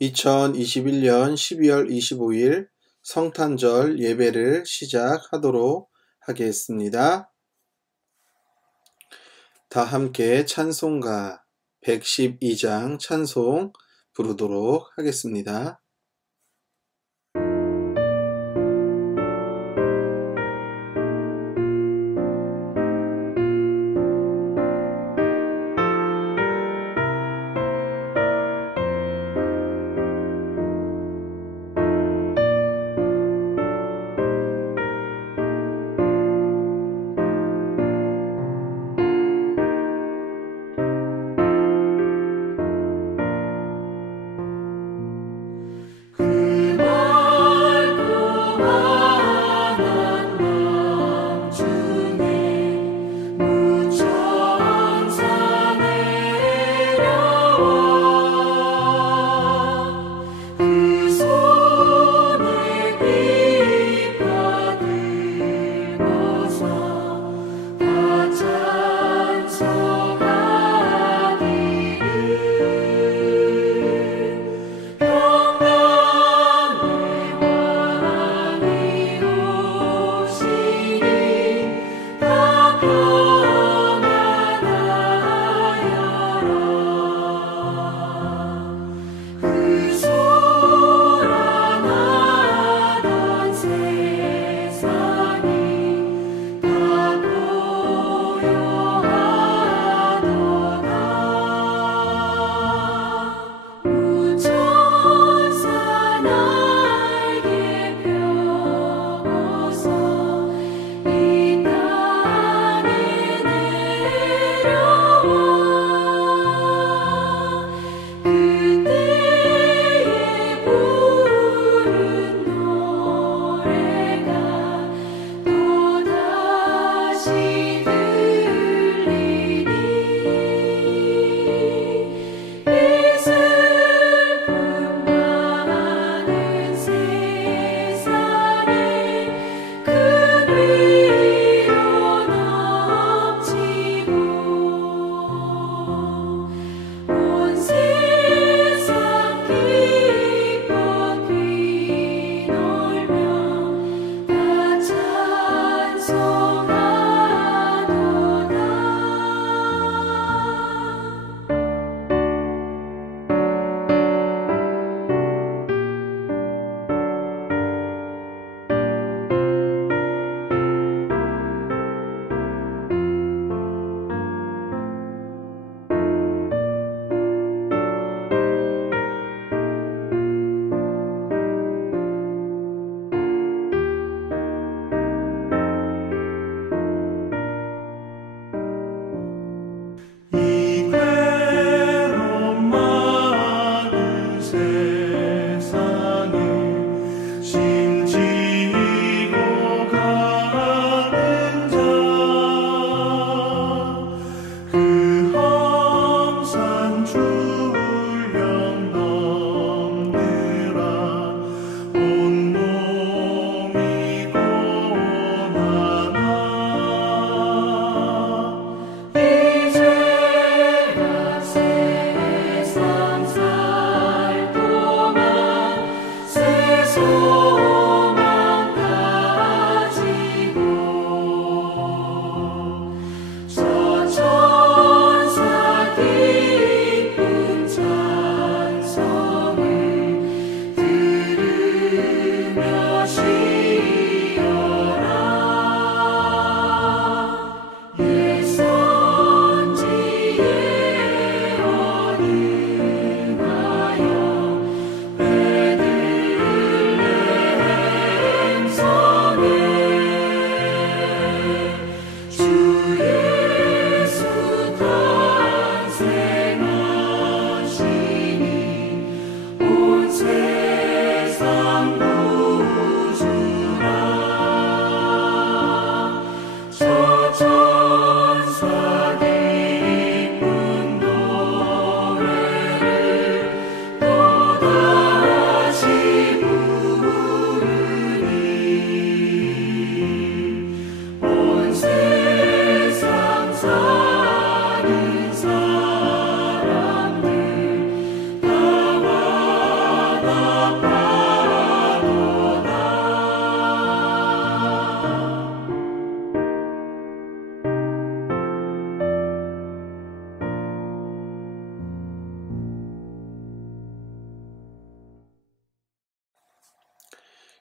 2021년 12월 25일 성탄절 예배를 시작하도록 하겠습니다. 다 함께 찬송가 112장 찬송 부르도록 하겠습니다. 이 땅에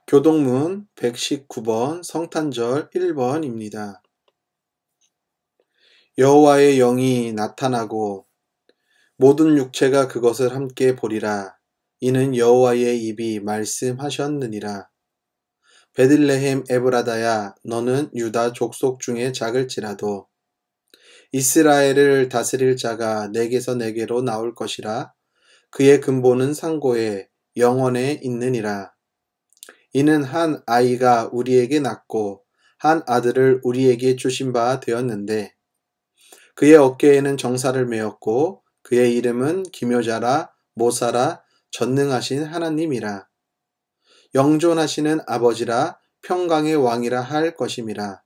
교동문 119번 성탄절 1번입니다. 여호와의 영이 나타나고 모든 육체가 그것을 함께 보리라. 이는 여호와의 입이 말씀하셨느니라. 베들레헴 에브라다야, 너는 유다 족속 중에 작을지라도 이스라엘을 다스릴 자가 내게서 내게로 나올 것이라. 그의 근본은 상고에 영원에 있느니라. 이는 한 아이가 우리에게 낳고 한 아들을 우리에게 주신 바 되었는데 그의 어깨에는 정사를 메었고 그의 이름은 기묘자라 모사라 전능하신 하나님이라. 영존하시는 아버지라 평강의 왕이라 할 것임이라.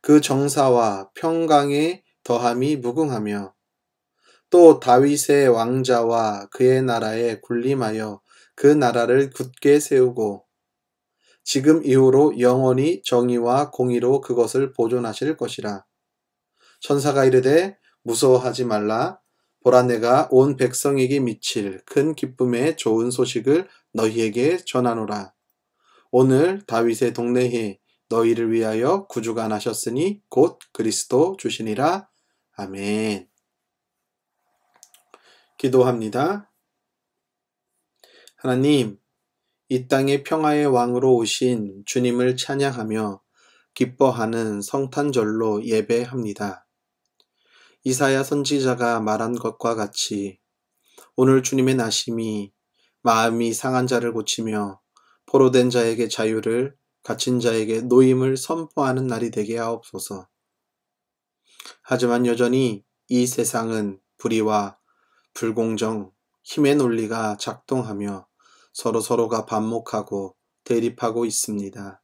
그 정사와 평강의 더함이 무궁하며 또 다윗의 왕자와 그의 나라에 군림하여 그 나라를 굳게 세우고 지금 이후로 영원히 정의와 공의로 그것을 보존하실 것이라. 천사가 이르되 무서워하지 말라. 보라, 내가 온 백성에게 미칠 큰 기쁨의 좋은 소식을 너희에게 전하노라. 오늘 다윗의 동네에 너희를 위하여 구주가 나셨으니 곧 그리스도 주시니라. 아멘. 기도합니다. 하나님, 이 땅에 평화의 왕으로 오신 주님을 찬양하며 기뻐하는 성탄절로 예배합니다. 이사야 선지자가 말한 것과 같이 오늘 주님의 나심이 마음이 상한 자를 고치며 포로된 자에게 자유를, 갇힌 자에게 노임을 선포하는 날이 되게 하옵소서. 하지만 여전히 이 세상은 불의와 불공정, 힘의 논리가 작동하며 서로가 반목하고 대립하고 있습니다.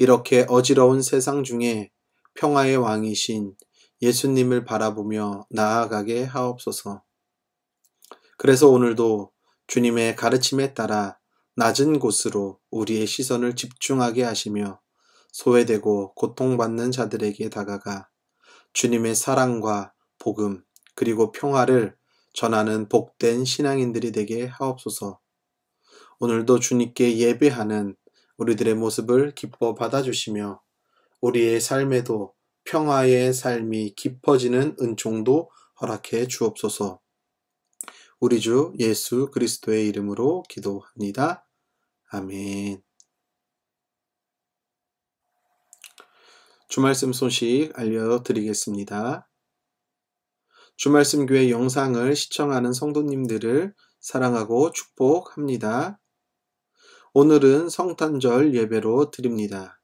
이렇게 어지러운 세상 중에 평화의 왕이신 예수님을 바라보며 나아가게 하옵소서. 그래서 오늘도 주님의 가르침에 따라 낮은 곳으로 우리의 시선을 집중하게 하시며 소외되고 고통받는 자들에게 다가가 주님의 사랑과 복음 그리고 평화를 전하는 복된 신앙인들이 되게 하옵소서. 오늘도 주님께 예배하는 우리들의 모습을 기뻐 받아주시며 우리의 삶에도 평화의 삶이 깊어지는 은총도 허락해 주옵소서. 우리 주 예수 그리스도의 이름으로 기도합니다. 아멘. 주말씀 소식 알려드리겠습니다. 주말씀 교회 영상을 시청하는 성도님들을 사랑하고 축복합니다. 오늘은 성탄절 예배로 드립니다.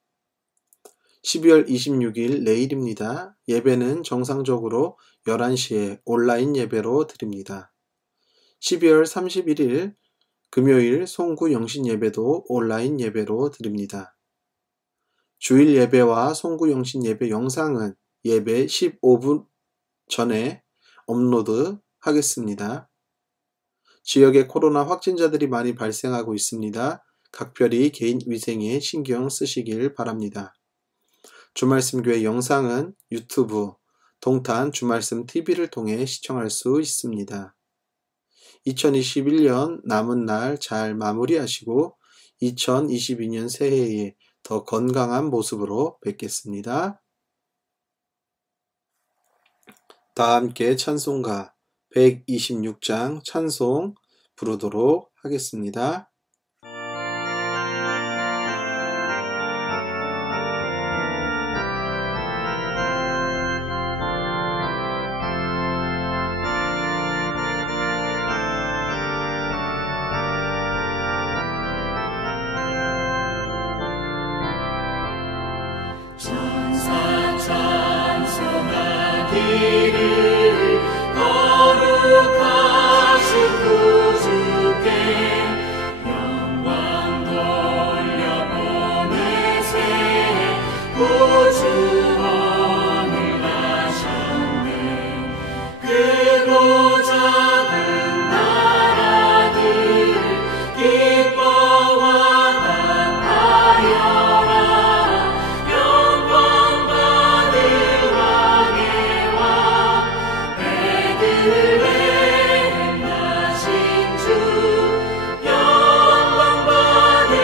12월 26일 내일입니다. 예배는 정상적으로 11시에 온라인 예배로 드립니다. 12월 31일 금요일 송구 영신 예배도 온라인 예배로 드립니다. 주일 예배와 송구 영신 예배 영상은 예배 15분 전에 업로드 하겠습니다. 지역에 코로나 확진자들이 많이 발생하고 있습니다. 각별히 개인 위생에 신경 쓰시길 바랍니다. 주말씀교회 영상은 유튜브, 동탄 주말씀 TV를 통해 시청할 수 있습니다. 2021년 남은 날 잘 마무리하시고 2022년 새해에 더 건강한 모습으로 뵙겠습니다. 다 함께 찬송가 126장 찬송 부르도록 하겠습니다. 찬송하기를 거룩하신 구주께 영광 돌려보내세. 구주원을 하셨네. 크고 작은 나라들 기뻐와 답하여라. 영광 받을 왕의 왕 베들레헴 나신 주. 영광 받을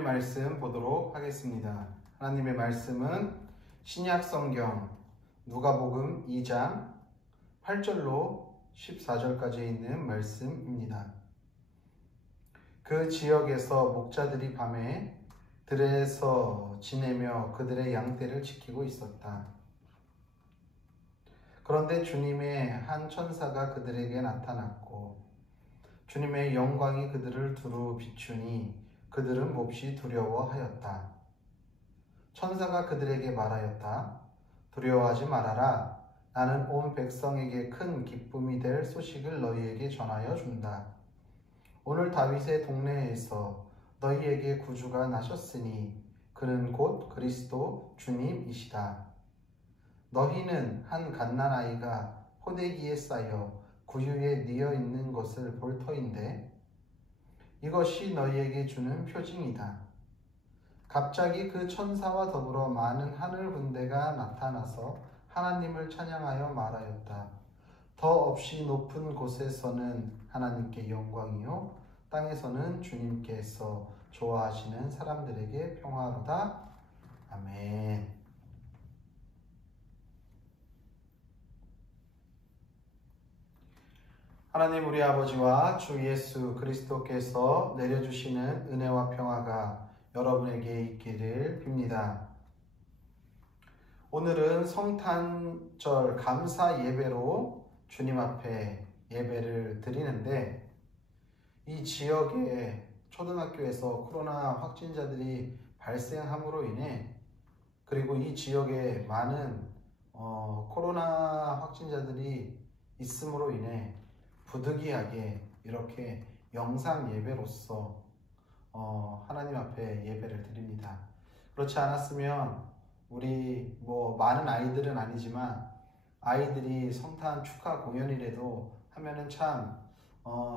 하나님의 말씀 보도록 하겠습니다. 하나님의 말씀은 신약 성경 누가복음 2장 8절로 14절까지 있는 말씀입니다. 그 지역에서 목자들이 밤에 들에서 지내며 그들의 양떼를 지키고 있었다. 그런데 주님의 한 천사가 그들에게 나타났고 주님의 영광이 그들을 두루 비추니 그들은 몹시 두려워하였다. 천사가 그들에게 말하였다. 두려워하지 말아라. 나는 온 백성에게 큰 기쁨이 될 소식을 너희에게 전하여 준다. 오늘 다윗의 동네에서 너희에게 구주가 나셨으니 그는 곧 그리스도 주님이시다. 너희는 한 갓난아이가 포대기에 쌓여 구유에 뉘어 있는 것을 볼 터인데 이것이 너희에게 주는 표징이다. 갑자기 그 천사와 더불어 많은 하늘 군대가 나타나서 하나님을 찬양하여 말하였다. 더 없이 높은 곳에서는 하나님께 영광이요 땅에서는 주님께서 좋아하시는 사람들에게 평화로다. 아멘. 하나님 우리 아버지와 주 예수 그리스도께서 내려주시는 은혜와 평화가 여러분에게 있기를 빕니다. 오늘은 성탄절 감사 예배로 주님 앞에 예배를 드리는데 이 지역의 초등학교에서 코로나 확진자들이 발생함으로 인해 그리고 이 지역에 많은 코로나 확진자들이 있음으로 인해 부득이하게 이렇게 영상 예배로서 하나님 앞에 예배를 드립니다. 그렇지 않았으면 우리 많은 아이들은 아니지만 아이들이 성탄 축하 공연이라도 하면은 참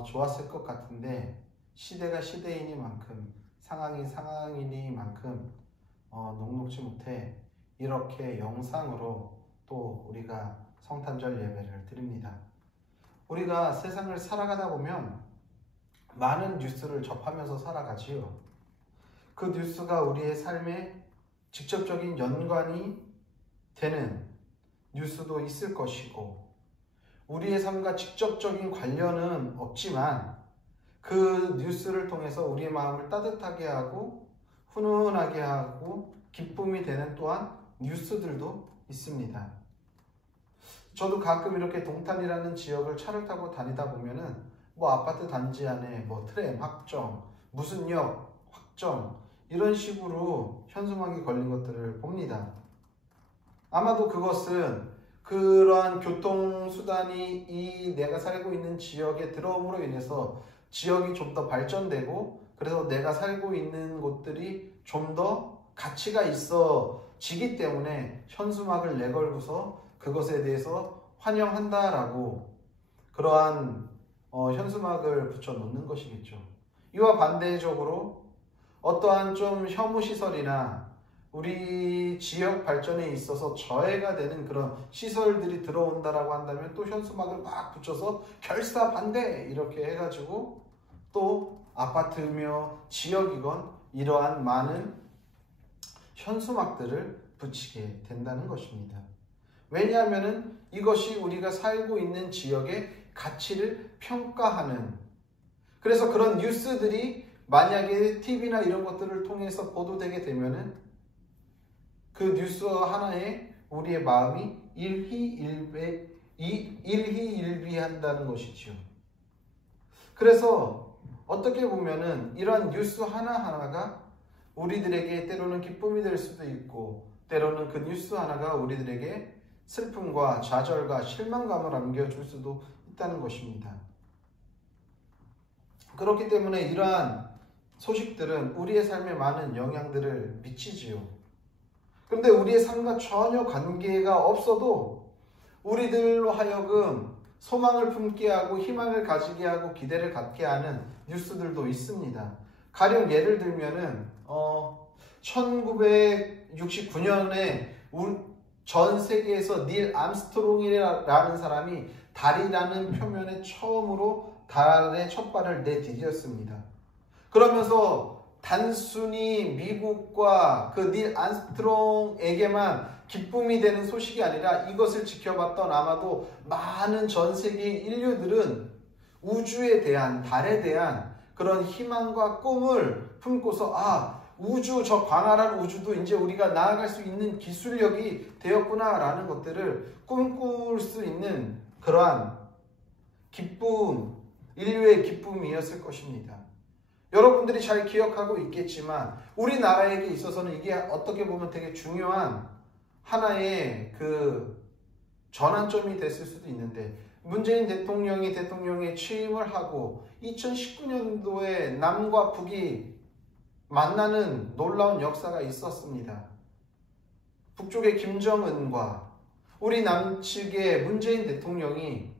좋았을 것 같은데 시대가 시대이니만큼 상황이 상황이니만큼 녹록지 못해 이렇게 영상으로 또 우리가 성탄절 예배를 드립니다. 우리가 세상을 살아가다 보면 많은 뉴스를 접하면서 살아가지요. 그 뉴스가 우리의 삶에 직접적인 연관이 되는 뉴스도 있을 것이고 우리의 삶과 직접적인 관련은 없지만 그 뉴스를 통해서 우리의 마음을 따뜻하게 하고 훈훈하게 하고 기쁨이 되는 또한 뉴스들도 있습니다. 저도 가끔 이렇게 동탄이라는 지역을 차를 타고 다니다 보면은 아파트 단지 안에 트램 확정, 무슨 역 확정 이런 식으로 현수막이 걸린 것들을 봅니다. 아마도 그것은 그러한 교통수단이 내가 살고 있는 지역에 들어옴으로 인해서 지역이 좀 더 발전되고 그래서 내가 살고 있는 곳들이 좀 더 가치가 있어지기 때문에 현수막을 내걸고서 그것에 대해서 환영한다라고 그러한 현수막을 붙여놓는 것이겠죠. 이와 반대적으로 어떠한 좀 혐오시설이나 우리 지역 발전에 있어서 저해가 되는 그런 시설들이 들어온다라고 한다면 또 현수막을 막 붙여서 결사 반대 이렇게 해가지고 또 아파트며 지역이건 이러한 많은 현수막들을 붙이게 된다는 것입니다. 왜냐하면 이것이 우리가 살고 있는 지역의 가치를 평가하는 그래서 그런 뉴스들이 만약에 TV나 이런 것들을 통해서 보도되게 되면은 그 뉴스 하나에 우리의 마음이 일희일비한다는 것이지요. 그래서 어떻게 보면은 이러한 뉴스 하나하나가 우리들에게 때로는 기쁨이 될 수도 있고 때로는 그 뉴스 하나가 우리들에게 슬픔과 좌절과 실망감을 안겨줄 수도 있다는 것입니다. 그렇기 때문에 이러한 소식들은 우리의 삶에 많은 영향들을 미치지요. 그런데 우리의 삶과 전혀 관계가 없어도 우리들로 하여금 소망을 품게 하고 희망을 가지게 하고 기대를 갖게 하는 뉴스들도 있습니다. 가령 예를 들면은 1969년에 전 세계에서 닐 암스트롱이라는 사람이 달이라는 표면에 처음으로 달에 첫 발을 내디뎠습니다. 그러면서 단순히 미국과 그 닐 암스트롱에게만 기쁨이 되는 소식이 아니라 이것을 지켜봤던 아마도 많은 전 세계 인류들은 우주에 대한, 달에 대한 그런 희망과 꿈을 품고서 우주, 저 광활한 우주도 이제 우리가 나아갈 수 있는 기술력이 되었구나라는 것들을 꿈꿀 수 있는 그러한 기쁨, 인류의 기쁨이었을 것입니다. 여러분들이 잘 기억하고 있겠지만 우리나라에게 있어서는 이게 어떻게 보면 되게 중요한 하나의 그 전환점이 됐을 수도 있는데, 문재인 대통령이 취임을 하고 2019년도에 남과 북이 만나는 놀라운 역사가 있었습니다. 북쪽의 김정은과 우리 남측의 문재인 대통령이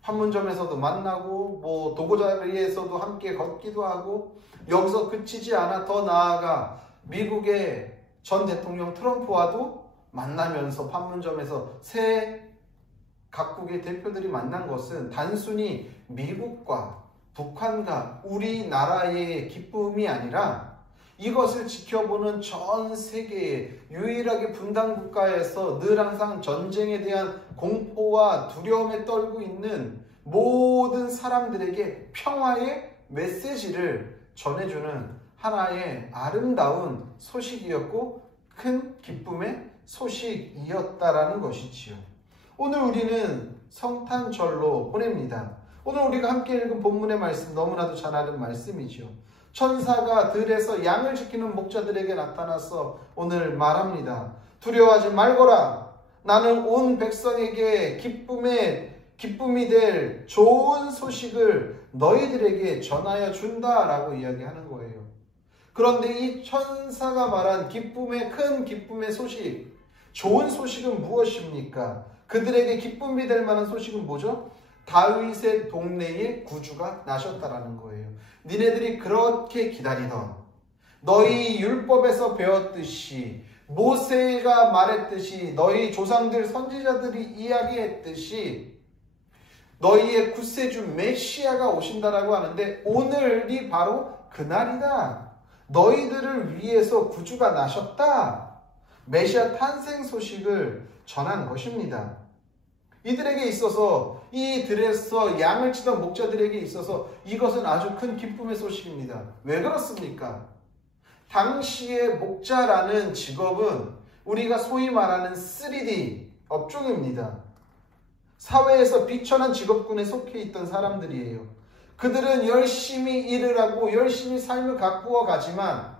판문점에서도 만나고 도보자리에서도 함께 걷기도 하고, 여기서 그치지 않아 더 나아가 미국의 전 대통령 트럼프와도 만나면서 판문점에서 새 각국의 대표들이 만난 것은 단순히 미국과 북한과 우리나라의 기쁨이 아니라 이것을 지켜보는 전 세계의 유일하게 분단 국가에서 늘 항상 전쟁에 대한 공포와 두려움에 떨고 있는 모든 사람들에게 평화의 메시지를 전해주는 하나의 아름다운 소식이었고 큰 기쁨의 소식이었다라는 것이지요. 오늘 우리는 성탄절로 보냅니다. 오늘 우리가 함께 읽은 본문의 말씀 너무나도 잘 아는 말씀이지요. 천사가 들에서 양을 지키는 목자들에게 나타나서 오늘 말합니다. 두려워하지 말거라. 나는 온 백성에게 기쁨이 될 좋은 소식을 너희들에게 전하여 준다라고 이야기하는 거예요. 그런데 이 천사가 말한 큰 기쁨의 소식, 좋은 소식은 무엇입니까? 그들에게 기쁨이 될 만한 소식은 뭐죠? 다윗의 동네에 구주가 나셨다라는 거예요. 니네들이 그렇게 기다리던, 너희 율법에서 배웠듯이, 모세가 말했듯이, 너희 조상들 선지자들이 이야기했듯이 너희의 구세주 메시아가 오신다라고 하는데 오늘이 바로 그날이다. 너희들을 위해서 구주가 나셨다. 메시아 탄생 소식을 전한 것입니다. 이들에게 있어서, 이 들에서 양을 치던 목자들에게 있어서 이것은 아주 큰 기쁨의 소식입니다. 왜 그렇습니까? 당시의 목자라는 직업은 우리가 소위 말하는 3D 업종입니다. 사회에서 비천한 직업군에 속해 있던 사람들이에요. 그들은 열심히 일을 하고 열심히 삶을 가꾸어 가지만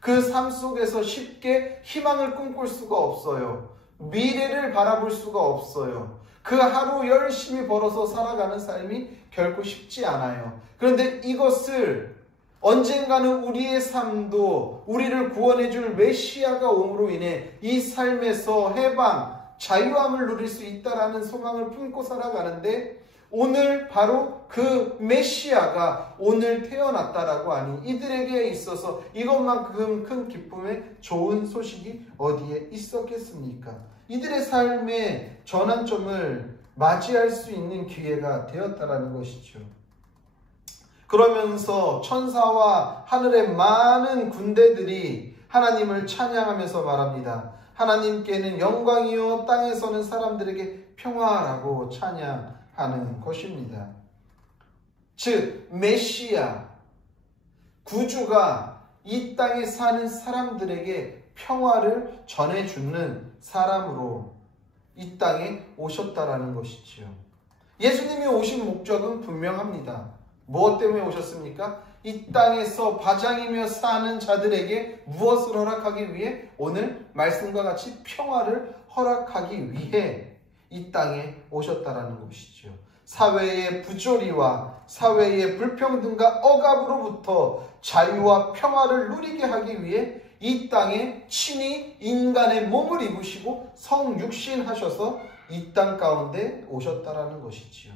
그 삶 속에서 쉽게 희망을 꿈꿀 수가 없어요. 미래를 바라볼 수가 없어요. 그 하루 열심히 벌어서 살아가는 삶이 결코 쉽지 않아요. 그런데 이것을 언젠가는 우리의 삶도 우리를 구원해줄 메시아가 옴으로 인해 이 삶에서 해방, 자유함을 누릴 수 있다라는 소망을 품고 살아가는데, 오늘 바로 그 메시아가 오늘 태어났다라고 하니 이들에게 있어서 이것만큼 큰 기쁨의 좋은 소식이 어디에 있었겠습니까? 이들의 삶의 전환점을 맞이할 수 있는 기회가 되었다라는 것이죠. 그러면서 천사와 하늘의 많은 군대들이 하나님을 찬양하면서 말합니다. 하나님께는 영광이요 땅에 서는 사람들에게 평화라고 찬양하는 것입니다. 즉 메시아, 구주가 이 땅에 사는 사람들에게 평화를 전해주는 사람으로 이 땅에 오셨다라는 것이지요. 예수님이 오신 목적은 분명합니다. 무엇 때문에 오셨습니까? 이 땅에서 바장이며 사는 자들에게 무엇을 허락하기 위해? 오늘 말씀과 같이 평화를 허락하기 위해 이 땅에 오셨다라는 것이죠. 사회의 부조리와 사회의 불평등과 억압으로부터 자유와 평화를 누리게 하기 위해 이 땅에 친히 인간의 몸을 입으시고 성육신하셔서 이 땅 가운데 오셨다라는 것이지요.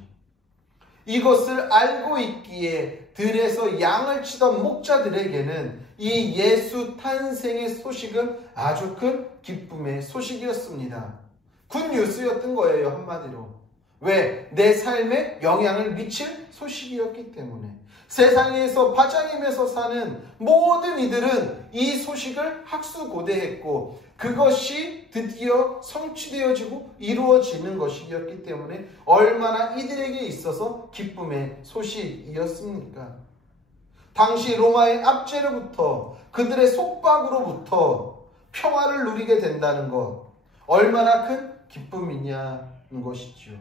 이것을 알고 있기에 들에서 양을 치던 목자들에게는 이 예수 탄생의 소식은 아주 큰 기쁨의 소식이었습니다. 굿뉴스였던 거예요, 한마디로. 왜? 내 삶에 영향을 미칠 소식이었기 때문에. 세상에서 바장임에서 사는 모든 이들은 이 소식을 학수고대했고 그것이 드디어 성취되어지고 이루어지는 것이었기 때문에 얼마나 이들에게 있어서 기쁨의 소식이었습니까? 당시 로마의 압제로부터 그들의 속박으로부터 평화를 누리게 된다는 것, 얼마나 큰 기쁨이냐는 것이죠.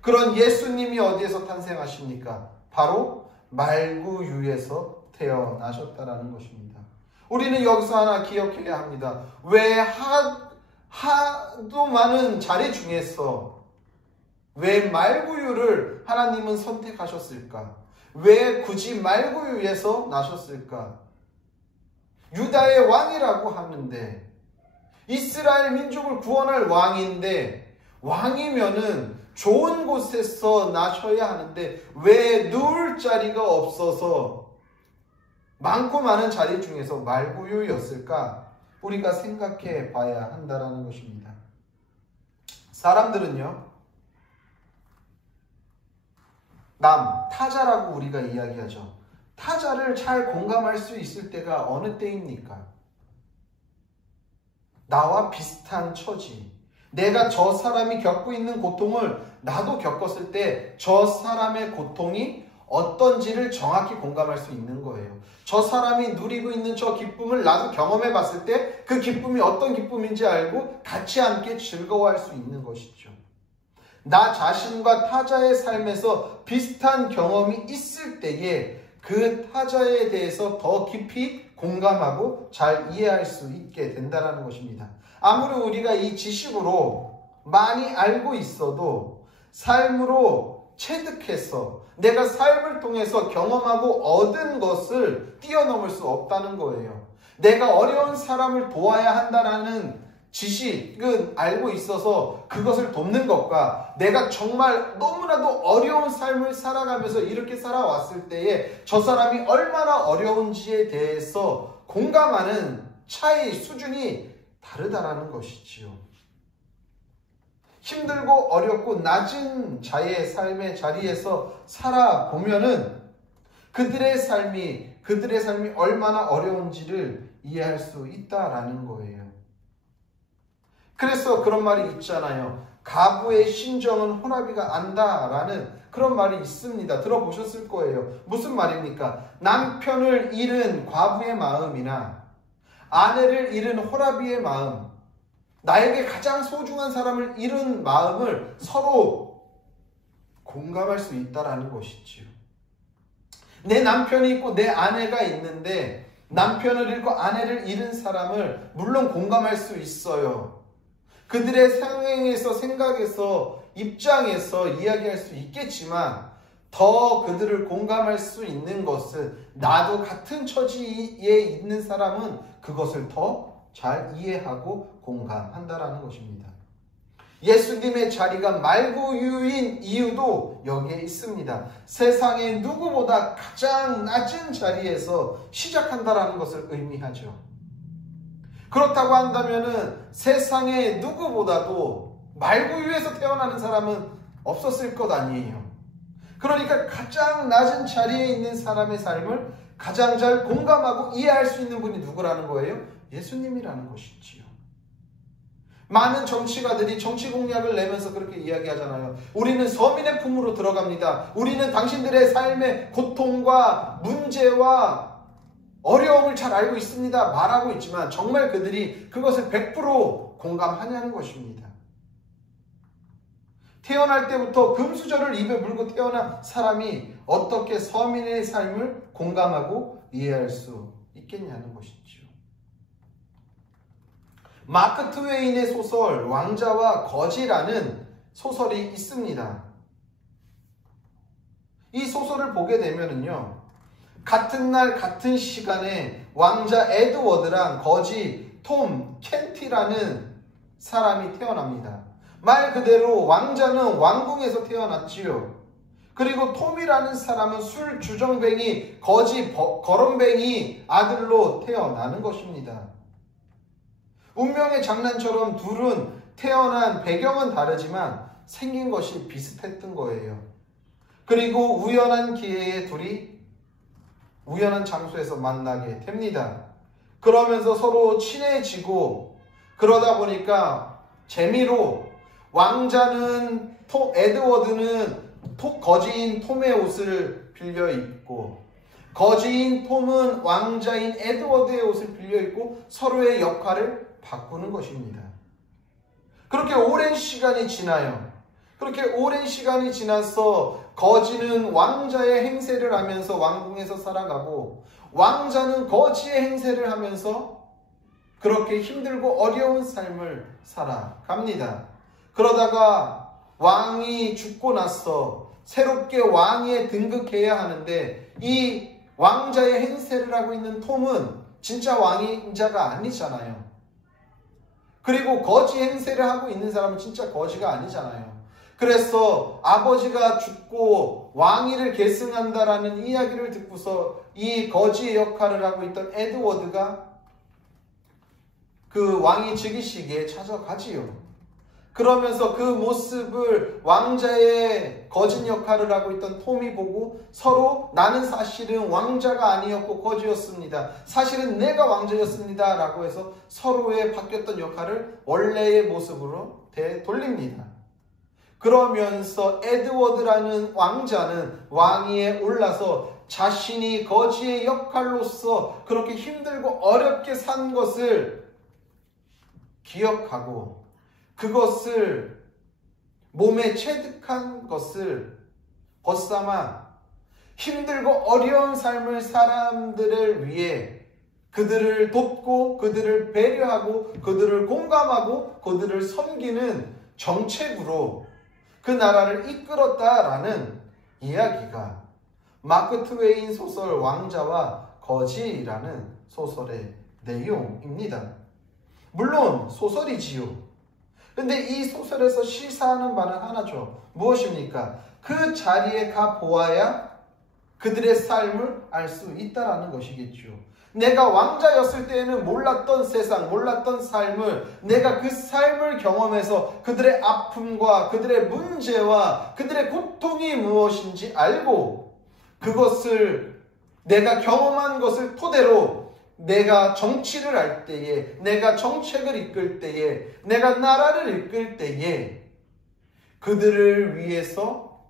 그런 예수님이 어디에서 탄생하십니까? 바로 말구유에서 태어나셨다라는 것입니다. 우리는 여기서 하나 기억해야 합니다. 왜 하도 많은 자리 중에서 왜 말구유를 하나님은 선택하셨을까? 왜 굳이 말구유에서 나셨을까? 유다의 왕이라고 하는데, 이스라엘 민족을 구원할 왕인데, 왕이면은 좋은 곳에서 나셔야 하는데 왜 누울 자리가 없어서 많고 많은 자리 중에서 말구유였을까? 우리가 생각해 봐야 한다는 것입니다. 사람들은요, 타자라고 우리가 이야기하죠. 타자를 잘 공감할 수 있을 때가 어느 때입니까? 나와 비슷한 처지, 내가 저 사람이 겪고 있는 고통을 나도 겪었을 때 저 사람의 고통이 어떤지를 정확히 공감할 수 있는 거예요. 저 사람이 누리고 있는 저 기쁨을 나도 경험해 봤을 때 그 기쁨이 어떤 기쁨인지 알고 같이 함께 즐거워할 수 있는 것이죠. 나 자신과 타자의 삶에서 비슷한 경험이 있을 때에 그 타자에 대해서 더 깊이 공감하고 잘 이해할 수 있게 된다는 것입니다. 아무리 우리가 이 지식으로 많이 알고 있어도 삶으로 체득해서 내가 삶을 통해서 경험하고 얻은 것을 뛰어넘을 수 없다는 거예요. 내가 어려운 사람을 도와야 한다는 지식은 알고 있어서 그것을 돕는 것과 내가 정말 너무나도 어려운 삶을 살아가면서 이렇게 살아왔을 때에 저 사람이 얼마나 어려운지에 대해서 공감하는 차이 수준이 다르다라는 것이지요. 힘들고 어렵고 낮은 자의 삶의 자리에서 살아보면은 그들의 삶이 얼마나 어려운지를 이해할 수 있다라는 거예요. 그래서 그런 말이 있잖아요. 가부의 신정은 호라비가 안다라는 그런 말이 있습니다. 들어보셨을 거예요. 무슨 말입니까? 남편을 잃은 과부의 마음이나 아내를 잃은 호라비의 마음, 나에게 가장 소중한 사람을 잃은 마음을 서로 공감할 수 있다라는 것이지요. 내 남편이 있고 내 아내가 있는데 남편을 잃고 아내를 잃은 사람을 물론 공감할 수 있어요. 그들의 상황에서, 생각에서, 입장에서 이야기할 수 있겠지만 더 그들을 공감할 수 있는 것은 나도 같은 처지에 있는 사람은 그것을 더 잘 이해하고 공감한다라는 것입니다. 예수님의 자리가 말구유인 이유도 여기에 있습니다. 세상의 누구보다 가장 낮은 자리에서 시작한다라는 것을 의미하죠. 그렇다고 한다면은 세상의 누구보다도 말구유에서 태어나는 사람은 없었을 것 아니에요. 그러니까 가장 낮은 자리에 있는 사람의 삶을 가장 잘 공감하고 이해할 수 있는 분이 누구라는 거예요? 예수님이라는 것이지요. 많은 정치가들이 정치 공약을 내면서 그렇게 이야기하잖아요. 우리는 서민의 품으로 들어갑니다. 우리는 당신들의 삶의 고통과 문제와 어려움을 잘 알고 있습니다. 말하고 있지만 정말 그들이 그것을 100% 공감하냐는 것입니다. 태어날 때부터 금수저를 입에 물고 태어난 사람이 어떻게 서민의 삶을 공감하고 이해할 수 있겠냐는 것이죠. 마크 트웨인의 소설 왕자와 거지라는 소설이 있습니다. 이 소설을 보게 되면은요, 같은 날 같은 시간에 왕자 에드워드랑 거지 톰 켄티라는 사람이 태어납니다. 말 그대로 왕자는 왕궁에서 태어났지요. 그리고 톰이라는 사람은 술 주정뱅이, 거지 거름뱅이 아들로 태어나는 것입니다. 운명의 장난처럼 둘은 태어난 배경은 다르지만 생긴 것이 비슷했던 거예요. 그리고 우연한 기회에 둘이 우연한 장소에서 만나게 됩니다. 그러면서 서로 친해지고 그러다 보니까 재미로 왕자는 에드워드는 거지인 톰의 옷을 빌려 입고 거지인 톰은 왕자인 에드워드의 옷을 빌려 입고 서로의 역할을 바꾸는 것입니다. 그렇게 오랜 시간이 지나요. 그렇게 오랜 시간이 지나서 거지는 왕자의 행세를 하면서 왕궁에서 살아가고 왕자는 거지의 행세를 하면서 그렇게 힘들고 어려운 삶을 살아갑니다. 그러다가 왕이 죽고 나서 새롭게 왕위에 등극해야 하는데 이 왕자의 행세를 하고 있는 톰은 진짜 왕자가 아니잖아요. 그리고 거지 행세를 하고 있는 사람은 진짜 거지가 아니잖아요. 그래서 아버지가 죽고 왕위를 계승한다라는 이야기를 듣고서 이 거지의 역할을 하고 있던 에드워드가 그 왕위 즉위식에 찾아가지요. 그러면서 그 모습을 왕자의 거짓 역할을 하고 있던 톰이 보고 서로 나는 사실은 왕자가 아니었고 거지였습니다. 사실은 내가 왕자였습니다. 라고 해서 서로의 바뀌었던 역할을 원래의 모습으로 되돌립니다. 그러면서 에드워드라는 왕자는 왕위에 올라서 자신이 거지의 역할로서 그렇게 힘들고 어렵게 산 것을 기억하고 그것을 몸에 체득한 것을 벗삼아 힘들고 어려운 삶을 사람들을 위해 그들을 돕고 그들을 배려하고 그들을 공감하고 그들을 섬기는 정책으로 그 나라를 이끌었다라는 이야기가 마크 트웨인 소설 왕자와 거지라는 소설의 내용입니다. 물론 소설이지요. 근데 이 소설에서 시사하는 바는 하나죠. 무엇입니까? 그 자리에 가 보아야 그들의 삶을 알 수 있다라는 것이겠죠. 내가 왕자였을 때에는 몰랐던 세상, 몰랐던 삶을 내가 그 삶을 경험해서 그들의 아픔과 그들의 문제와 그들의 고통이 무엇인지 알고 그것을 내가 경험한 것을 토대로 내가 정치를 할 때에, 내가 정책을 이끌 때에, 내가 나라를 이끌 때에 그들을 위해서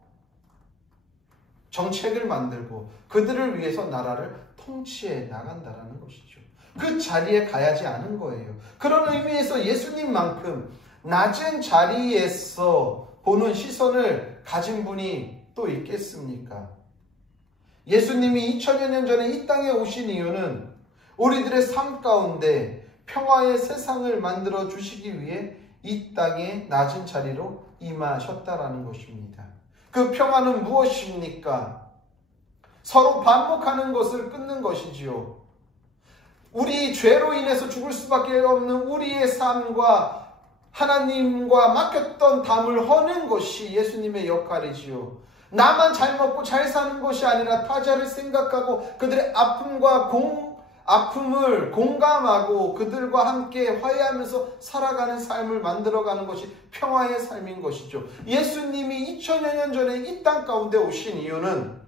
정책을 만들고 그들을 위해서 나라를 통치해 나간다는 것이죠. 그 자리에 가야지 않은 거예요. 그런 의미에서 예수님만큼 낮은 자리에서 보는 시선을 가진 분이 또 있겠습니까? 예수님이 2000여 년 전에 이 땅에 오신 이유는 우리들의 삶 가운데 평화의 세상을 만들어 주시기 위해 이 땅에 낮은 자리로 임하셨다라는 것입니다. 그 평화는 무엇입니까? 서로 반목하는 것을 끊는 것이지요. 우리 죄로 인해서 죽을 수밖에 없는 우리의 삶과 하나님과 맡겼던 담을 허는 것이 예수님의 역할이지요. 나만 잘 먹고 잘 사는 것이 아니라 타자를 생각하고 그들의 아픔을 공감하고 그들과 함께 화해하면서 살아가는 삶을 만들어가는 것이 평화의 삶인 것이죠. 예수님이 2000여 년 전에 이 땅 가운데 오신 이유는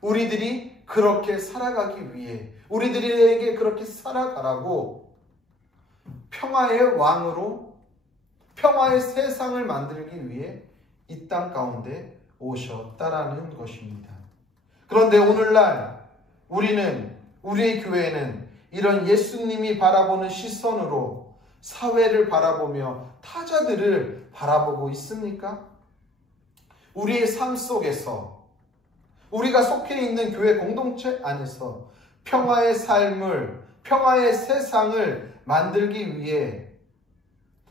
우리들이 그렇게 살아가기 위해, 우리들에게 그렇게 살아가라고 평화의 왕으로 평화의 세상을 만들기 위해 이 땅 가운데 오셨다라는 것입니다. 그런데 오늘날 우리의 교회는 이런 예수님이 바라보는 시선으로 사회를 바라보며 타자들을 바라보고 있습니까? 우리의 삶 속에서 우리가 속해 있는 교회 공동체 안에서 평화의 삶을, 평화의 세상을 만들기 위해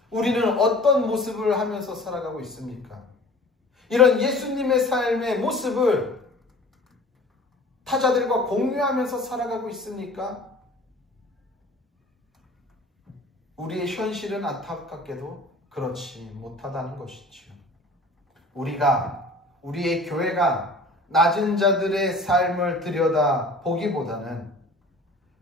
우리는 어떤 모습을 하면서 살아가고 있습니까? 이런 예수님의 삶의 모습을 타자들과 공유하면서 살아가고 있습니까? 우리의 현실은 안타깝게도 그렇지 못하다는 것이지요. 우리의 교회가 낮은 자들의 삶을 들여다 보기보다는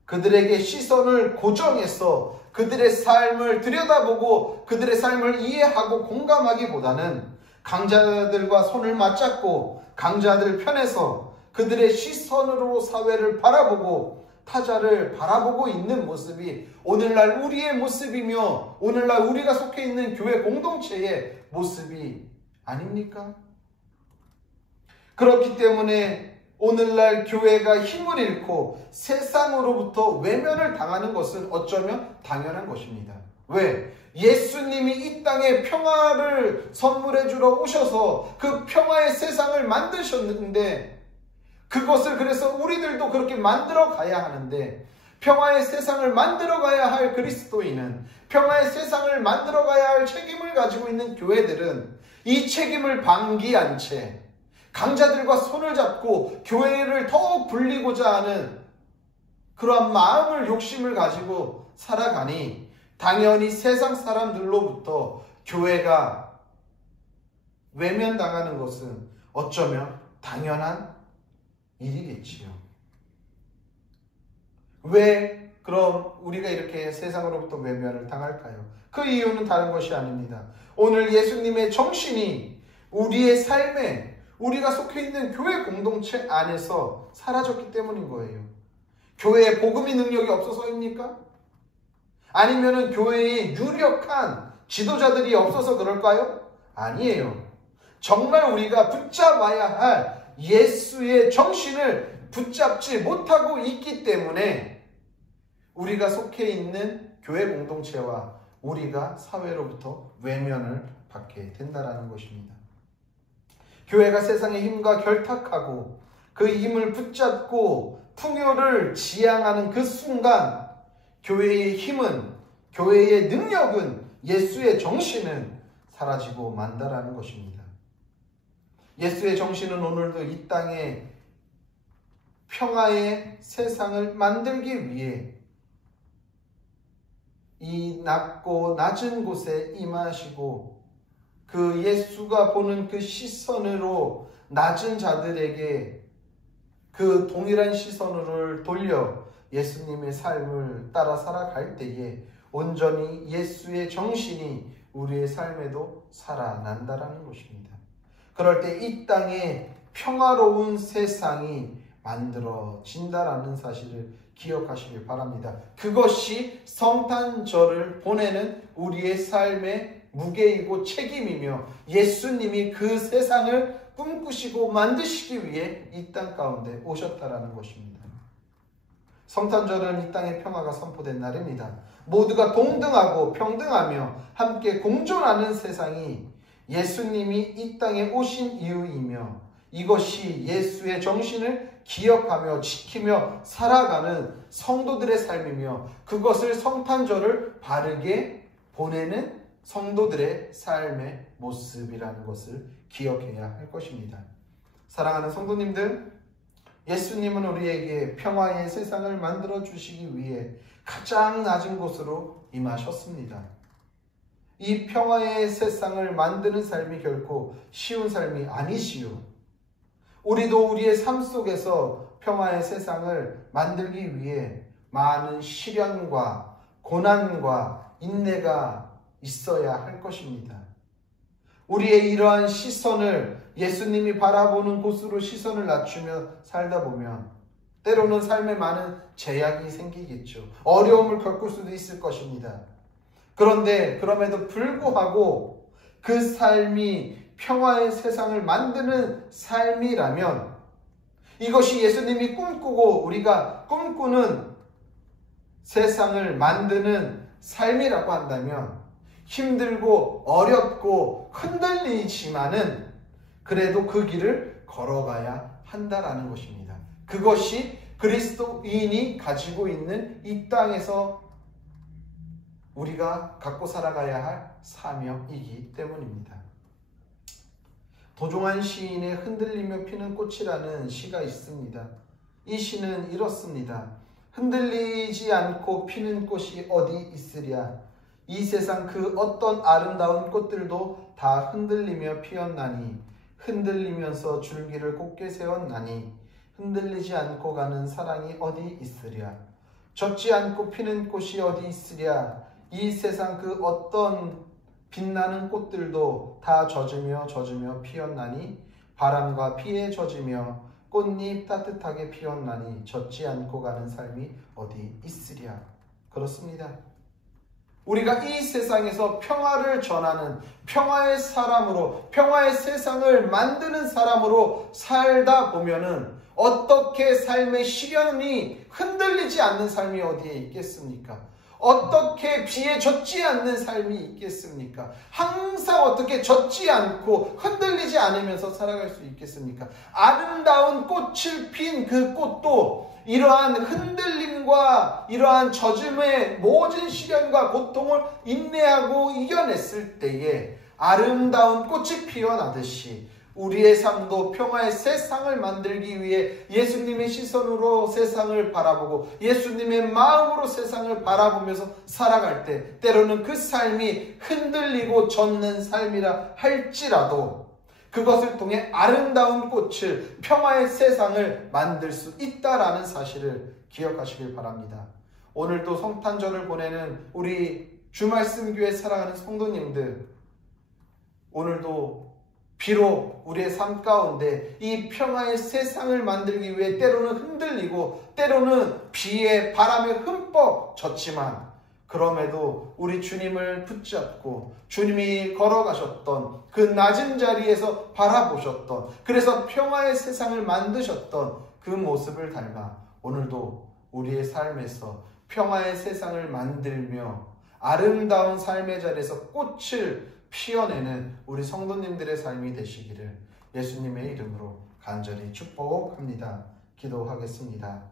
그들에게 시선을 고정해서 그들의 삶을 들여다보고 그들의 삶을 이해하고 공감하기보다는 강자들과 손을 맞잡고 강자들 편에서 그들의 시선으로 사회를 바라보고 타자를 바라보고 있는 모습이 오늘날 우리의 모습이며 오늘날 우리가 속해 있는 교회 공동체의 모습이 아닙니까? 그렇기 때문에 오늘날 교회가 힘을 잃고 세상으로부터 외면을 당하는 것은 어쩌면 당연한 것입니다. 왜? 예수님이 이 땅에 평화를 선물해 주러 오셔서 그 평화의 세상을 만드셨는데 그것을 그래서 우리들도 그렇게 만들어 가야 하는데 평화의 세상을 만들어 가야 할 그리스도인은 평화의 세상을 만들어 가야 할 책임을 가지고 있는 교회들은 이 책임을 방기한 채 강자들과 손을 잡고 교회를 더욱 불리고자 하는 그러한 마음을 욕심을 가지고 살아가니 당연히 세상 사람들로부터 교회가 외면당하는 것은 어쩌면 당연한 일이겠지요. 왜 그럼 우리가 이렇게 세상으로부터 외면을 당할까요? 그 이유는 다른 것이 아닙니다. 오늘 예수님의 정신이 우리의 삶에 우리가 속해 있는 교회 공동체 안에서 사라졌기 때문인 거예요. 교회에 복음의 능력이 없어서입니까? 아니면은 교회에 유력한 지도자들이 없어서 그럴까요? 아니에요. 정말 우리가 붙잡아야 할 예수의 정신을 붙잡지 못하고 있기 때문에 우리가 속해 있는 교회 공동체와 우리가 사회로부터 외면을 받게 된다는 것입니다. 교회가 세상의 힘과 결탁하고 그 힘을 붙잡고 풍요를 지향하는 그 순간 교회의 힘은, 교회의 능력은, 예수의 정신은 사라지고 만다라는 것입니다. 예수의 정신은 오늘도 이 땅에 평화의 세상을 만들기 위해 이 낮고 낮은 곳에 임하시고 그 예수가 보는 그 시선으로 낮은 자들에게 그 동일한 시선을 돌려 예수님의 삶을 따라 살아갈 때에 온전히 예수의 정신이 우리의 삶에도 살아난다라는 것입니다. 그럴 때 이 땅에 평화로운 세상이 만들어진다라는 사실을 기억하시길 바랍니다. 그것이 성탄절을 보내는 우리의 삶의 무게이고 책임이며 예수님이 그 세상을 꿈꾸시고 만드시기 위해 이 땅 가운데 오셨다라는 것입니다. 성탄절은 이 땅에 평화가 선포된 날입니다. 모두가 동등하고 평등하며 함께 공존하는 세상이 예수님이 이 땅에 오신 이유이며 이것이 예수의 정신을 기억하며 지키며 살아가는 성도들의 삶이며 그것을 성탄절을 바르게 보내는 성도들의 삶의 모습이라는 것을 기억해야 할 것입니다. 사랑하는 성도님들, 예수님은 우리에게 평화의 세상을 만들어 주시기 위해 가장 낮은 곳으로 임하셨습니다. 이 평화의 세상을 만드는 삶이 결코 쉬운 삶이 아니시요. 우리도 우리의 삶 속에서 평화의 세상을 만들기 위해 많은 시련과 고난과 인내가 있어야 할 것입니다. 우리의 이러한 시선을 예수님이 바라보는 곳으로 시선을 낮추며 살다 보면 때로는 삶에 많은 제약이 생기겠죠. 어려움을 겪을 수도 있을 것입니다. 그런데 그럼에도 불구하고 그 삶이 평화의 세상을 만드는 삶이라면 이것이 예수님이 꿈꾸고 우리가 꿈꾸는 세상을 만드는 삶이라고 한다면 힘들고 어렵고 흔들리지만은 그래도 그 길을 걸어가야 한다라는 것입니다. 그것이 그리스도인이 가지고 있는 이 땅에서 우리가 갖고 살아가야 할 사명이기 때문입니다. 도종환 시인의 흔들리며 피는 꽃이라는 시가 있습니다. 이 시는 이렇습니다. 흔들리지 않고 피는 꽃이 어디 있으랴. 이 세상 그 어떤 아름다운 꽃들도 다 흔들리며 피었나니 흔들리면서 줄기를 곧게 세웠나니 흔들리지 않고 가는 사랑이 어디 있으랴. 젖지 않고 피는 꽃이 어디 있으랴. 이 세상 그 어떤 빛나는 꽃들도 다 젖으며 피었나니 바람과 비에 젖으며 꽃잎 따뜻하게 피었나니 젖지 않고 가는 삶이 어디 있으랴. 그렇습니다. 우리가 이 세상에서 평화를 전하는 평화의 사람으로, 평화의 세상을 만드는 사람으로 살다 보면은 어떻게 삶의 시련이 흔들리지 않는 삶이 어디에 있겠습니까? 어떻게 비에 젖지 않는 삶이 있겠습니까? 항상 어떻게 젖지 않고 흔들리지 않으면서 살아갈 수 있겠습니까? 아름다운 꽃을 핀 그 꽃도 이러한 흔들림과 이러한 젖음의 모든 시련과 고통을 인내하고 이겨냈을 때에 아름다운 꽃이 피어나듯이 우리의 삶도 평화의 세상을 만들기 위해 예수님의 시선으로 세상을 바라보고 예수님의 마음으로 세상을 바라보면서 살아갈 때 때로는 그 삶이 흔들리고 젖는 삶이라 할지라도 그것을 통해 아름다운 꽃을, 평화의 세상을 만들 수 있다라는 사실을 기억하시길 바랍니다. 오늘도 성탄절을 보내는 우리 주말씀교회 사랑하는 성도님들, 오늘도 비록 우리의 삶 가운데 이 평화의 세상을 만들기 위해 때로는 흔들리고 때로는 비에 바람에 흠뻑 젖지만 그럼에도 우리 주님을 붙잡고 주님이 걸어가셨던 그 낮은 자리에서 바라보셨던, 그래서 평화의 세상을 만드셨던 그 모습을 닮아 오늘도 우리의 삶에서 평화의 세상을 만들며 아름다운 삶의 자리에서 꽃을 피어내는 우리 성도님들의 삶이 되시기를 예수님의 이름으로 간절히 축복합니다. 기도하겠습니다.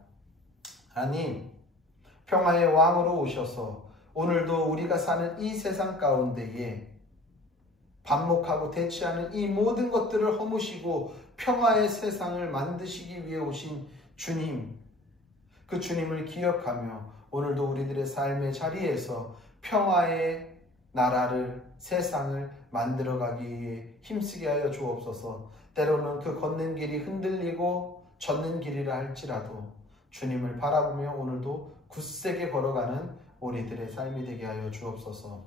하나님, 평화의 왕으로 오셔서 오늘도 우리가 사는 이 세상 가운데에 반목하고 대치하는 이 모든 것들을 허무시고 평화의 세상을 만드시기 위해 오신 주님, 그 주님을 기억하며 오늘도 우리들의 삶의 자리에서 평화의 나라를, 세상을 만들어가기 위해 힘쓰게 하여 주옵소서. 때로는 그 걷는 길이 흔들리고 젖는 길이라 할지라도 주님을 바라보며 오늘도 굳세게 걸어가는 우리들의 삶이 되게 하여 주옵소서.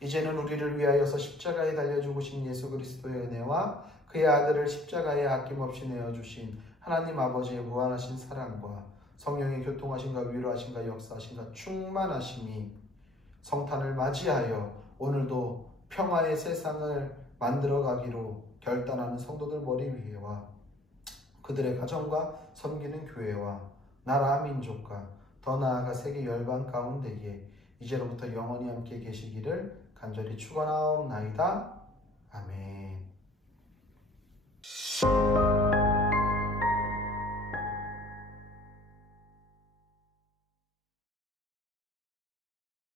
이제는 우리를 위하여서 십자가에 달려 죽으신 예수 그리스도의 은혜와 그의 아들을 십자가에 아낌없이 내어주신 하나님 아버지의 무한하신 사랑과 성령의 교통하심과 위로하심과 역사하심과 충만하심이 성탄을 맞이하여 오늘도 평화의 세상을 만들어가기로 결단하는 성도들 머리 위에와 그들의 가정과 섬기는 교회와 나라 민족과 더 나아가 세계 열방 가운데에 이제로부터 영원히 함께 계시기를 간절히 축원하옵나이다. 아멘.